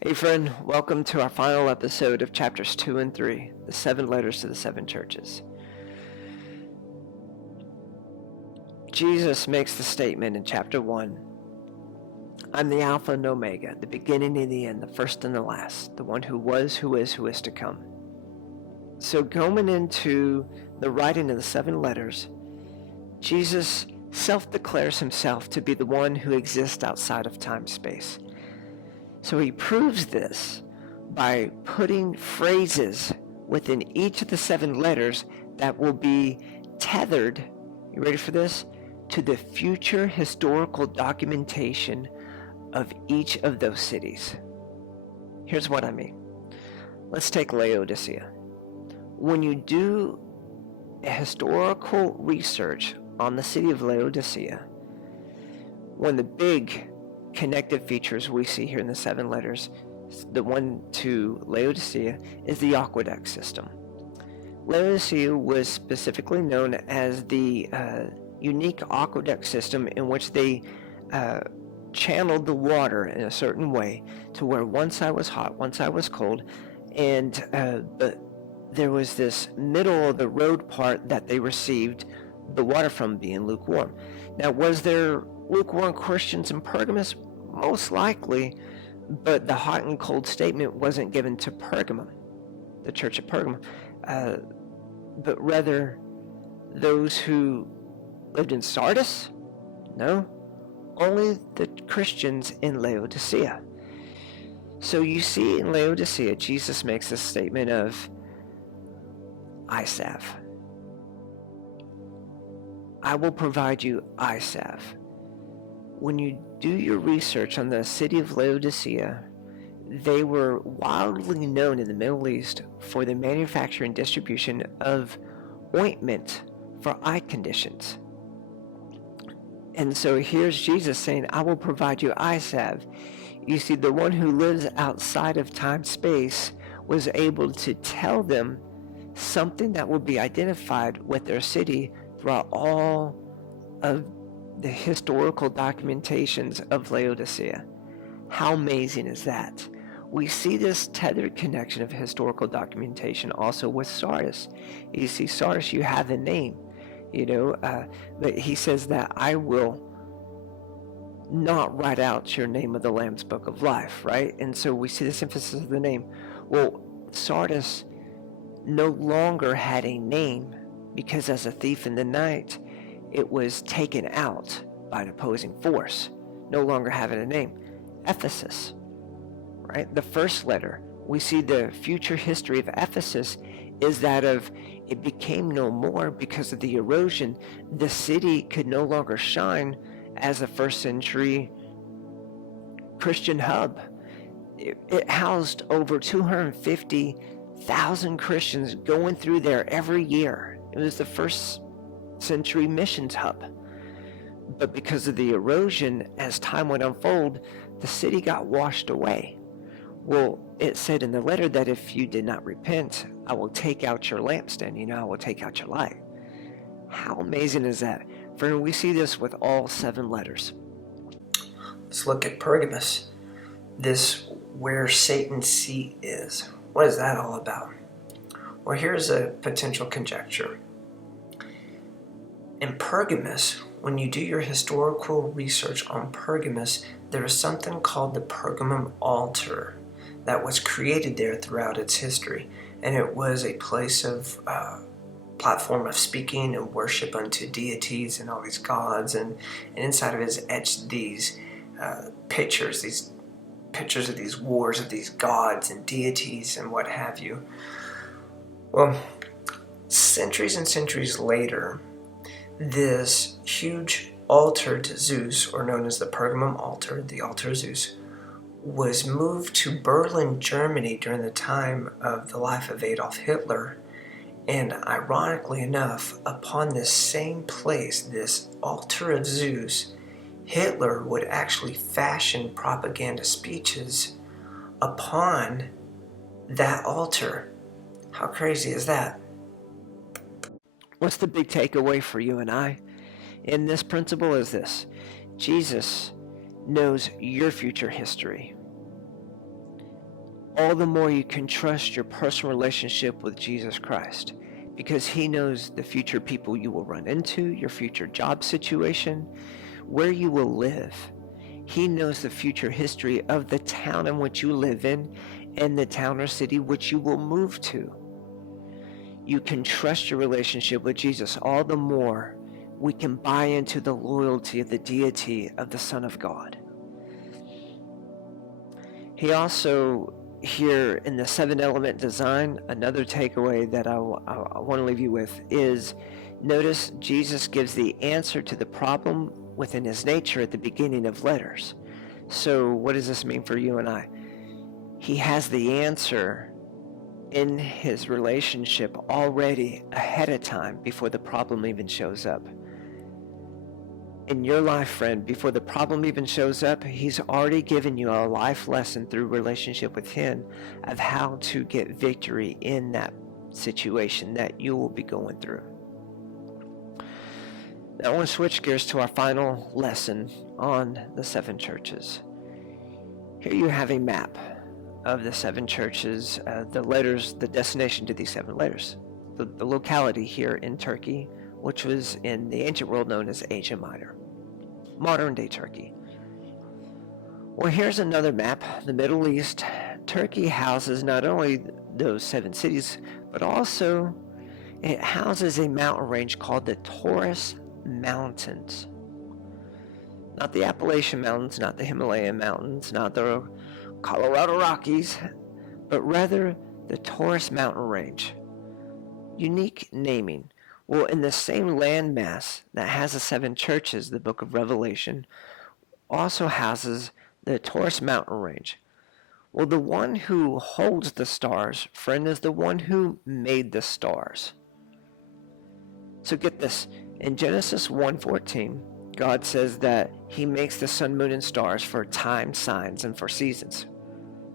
Hey friend, welcome to our final episode of chapters 2 and 3, the 7 letters to the 7 churches. Jesus makes the statement in chapter 1, I'm the Alpha and Omega, the beginning and the end, the first and the last, the one who was, who is to come. So going into the writing of the 7 letters, Jesus self-declares himself to be the one who exists outside of time-space. So he proves this by putting phrases within each of the 7 letters that will be tethered, you ready for this, to the future historical documentation of each of those cities. Here's what I mean. Let's take Laodicea. When you do a historical research on the city of Laodicea, one of the big connective features we see here in the 7 letters, the one to Laodicea, is the aqueduct system. Laodicea was specifically known as the unique aqueduct system in which they channeled the water in a certain way to where one side was hot, one side was cold, and but there was this middle of the road part that they received the water from being lukewarm. Now, was there lukewarm Christians in Pergamos? Most likely, but the hot and cold statement wasn't given to Pergamum, the church of Pergamum, but rather those who lived in Sardis? No, only the Christians in Laodicea. So you see in Laodicea, Jesus makes this statement of, eye salve. I will provide you eye salve. When you do your research on the city of Laodicea, they were wildly known in the Middle East for the manufacture and distribution of ointment for eye conditions. And so here's Jesus saying, I will provide you eye salve. You see, the one who lives outside of time-space was able to tell them something that will be identified with their city throughout all of the historical documentations of Laodicea. How amazing is that? We see this tethered connection of historical documentation also with Sardis. You see, Sardis, you have a name, but he says that I will not write out your name of the Lamb's Book of Life, right? And so we see this emphasis of the name. Well, Sardis no longer had a name because as a thief in the night, it was taken out by an opposing force, no longer having a name. Ephesus, right? The first letter, we see the future history of Ephesus is that of it became no more because of the erosion. The city could no longer shine as a first century Christian hub. It housed over 250,000 Christians going through there every year. It was the first century missions hub. But because of the erosion, as time would unfold, the city got washed away. Well, it said in the letter that if you did not repent, I will take out your lampstand, I will take out your light. How amazing is that? Friend, we see this with all 7 letters. Let's look at Pergamos. This where Satan's seat is. What is that all about? Well, here's a potential conjecture. In Pergamos, when you do your historical research on Pergamos, there is something called the Pergamum altar that was created there throughout its history. And it was a place of platform of speaking and worship unto deities and all these gods. And inside of it is etched these pictures of these wars of these gods and deities and what have you. Well, centuries and centuries later, this huge altar to Zeus, or known as the Pergamum altar, the altar of Zeus, was moved to Berlin, Germany during the time of the life of Adolf Hitler. And ironically enough, upon this same place, this altar of Zeus, Hitler would actually fashion propaganda speeches upon that altar. How crazy is that? What's the big takeaway for you and I in this principle is this. Jesus knows your future history. all the more you can trust your personal relationship with Jesus Christ, because he knows the future people you will run into, your future job situation, where you will live. He knows the future history of the town in which you live in and the town or city which you will move to. You can trust your relationship with Jesus all the more we can buy into the loyalty of the deity of the Son of God. He also, here in the 7-element design, another takeaway that I want to leave you with is, notice Jesus gives the answer to the problem within his nature at the beginning of letters. So what does this mean for you and I? He has the answer in his relationship already ahead of time before the problem even shows up. In your life, friend, before the problem even shows up, he's already given you a life lesson through relationship with him of how to get victory in that situation that you will be going through. Now I want to switch gears to our final lesson on the 7 churches. Here you have a map of the 7 churches, the letters, the destination to these 7 letters. The locality here in Turkey, which was in the ancient world known as Asia Minor, modern day Turkey. Well, here's another map. The Middle East. Turkey houses not only those 7 cities, but also it houses a mountain range called the Taurus Mountains. Not the Appalachian Mountains, not the Himalayan Mountains, not the Colorado Rockies, but rather the Taurus Mountain Range. Unique naming. Well, in the same landmass that has the 7 churches, the book of Revelation also houses the Taurus Mountain Range. Well, the one who holds the stars, friend, is the one who made the stars. So get this. In Genesis 1:14, God says that he makes the sun, moon, and stars for time, signs, and for seasons.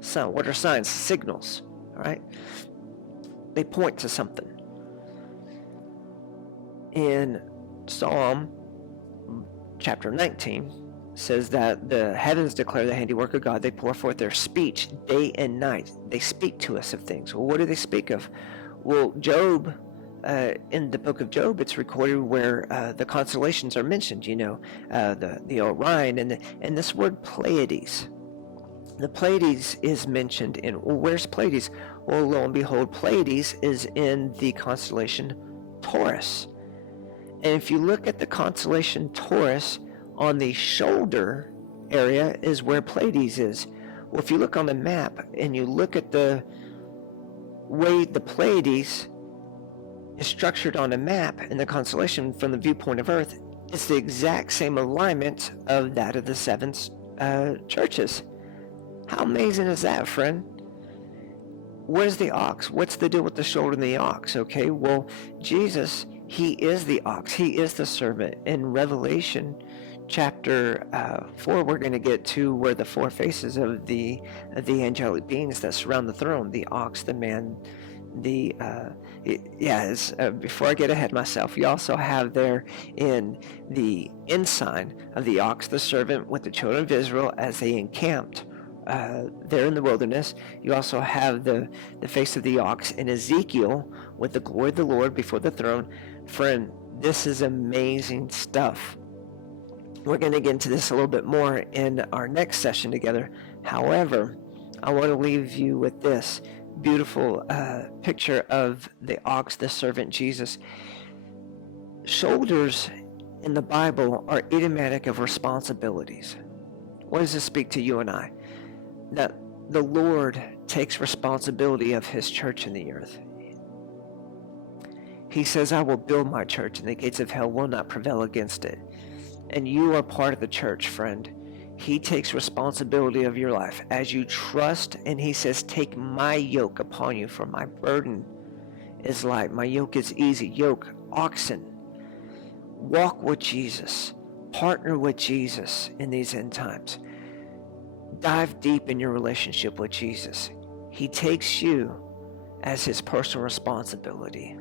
So what are signs? Signals, all right? They point to something. In Psalm chapter 19 says that the heavens declare the handiwork of God. They pour forth their speech day and night. They speak to us of things. Well, what do they speak of? Well, Job, in the book of Job, it's recorded where the constellations are mentioned, the Orion and this word Pleiades. The Pleiades is mentioned in, well, where's Pleiades? Well, lo and behold, Pleiades is in the constellation Taurus. And if you look at the constellation Taurus, on the shoulder area is where Pleiades is. Well, if you look on the map and you look at the way the Pleiades is structured on a map in the constellation from the viewpoint of Earth, it's the exact same alignment of that of the 7 churches. How amazing is that, friend? Where's the ox? What's the deal with the shoulder and the ox? Okay, well, Jesus, he is the ox. He is the servant. In Revelation chapter 4, we're going to get to where the 4 faces of the angelic beings that surround the throne, the ox, the man, before I get ahead of myself, you also have there in the ensign of the ox, the servant with the children of Israel as they encamped there in the wilderness. You also have the face of the ox in Ezekiel with the glory of the Lord before the throne. Friend, this is amazing stuff. We're going to get into this a little bit more in our next session together. However, I want to leave you with this beautiful picture of the ox, the servant Jesus. Shoulders in the Bible are idiomatic of responsibilities. What does this speak to you and I? That the Lord takes responsibility of his church in the earth. He says, I will build my church and the gates of hell will not prevail against it. And you are part of the church, friend. He takes responsibility of your life as you trust, and he says, take my yoke upon you, for my burden is light. My yoke is easy. Yoke, oxen. Walk with Jesus. Partner with Jesus in these end times. Dive deep in your relationship with Jesus. He takes you as his personal responsibility.